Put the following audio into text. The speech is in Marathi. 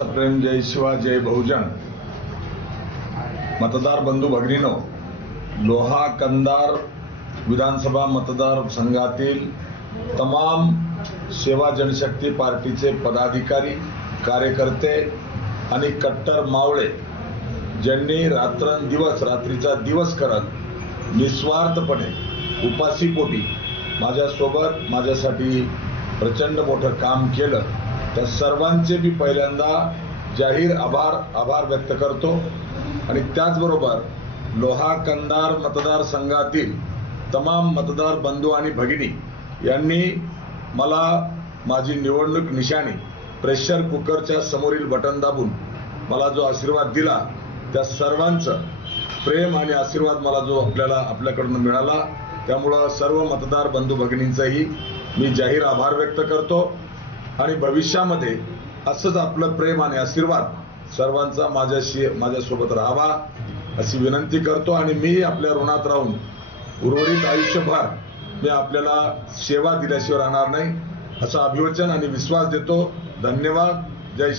प्रेम जय शिवा जय बहुजन मतदार बंधू भगिनीनो, लोहा कंधार विधानसभा मतदारसंघातील तमाम सेवा जनशक्ती पार्टीचे पदाधिकारी, कार्यकर्ते आणि कट्टर मावळे ज्यांनी रात्रंदिवस रात्रीचा दिवस करत निस्वार्थपणे उपासीपोटी माझ्यासोबत माझ्यासाठी प्रचंड मोठं काम केलं, त्या सर्वांचे मी पहिल्यांदा जाहीर आभार व्यक्त करतो। आणि त्याचबरोबर लोहा कंधार मतदारसंघातील तमाम मतदार बंधू आणि भगिनी यांनी मला माझी निवडणूक निशाणी प्रेशर कुकरच्या समोरील बटन दाबून मला जो आशीर्वाद दिला, त्या सर्वांचं प्रेम आणि आशीर्वाद मला जो आपल्याकडून मिळाला, त्यामुळं सर्व मतदार बंधू भगिनींचाही मी जाहीर आभार व्यक्त करतो। आणि भविष्यामध्ये असंच आपलं प्रेम आणि आशीर्वाद सर्वांचा माझ्यासोबत राहावा अशी विनंती करतो। आणि मी आपल्या ऋणात राहून उर्वरित आयुष्यभर मी आपल्याला सेवा दिल्याशिवाय राहणार नाही असं अभिवचन आणि विश्वास देतो। धन्यवाद। जय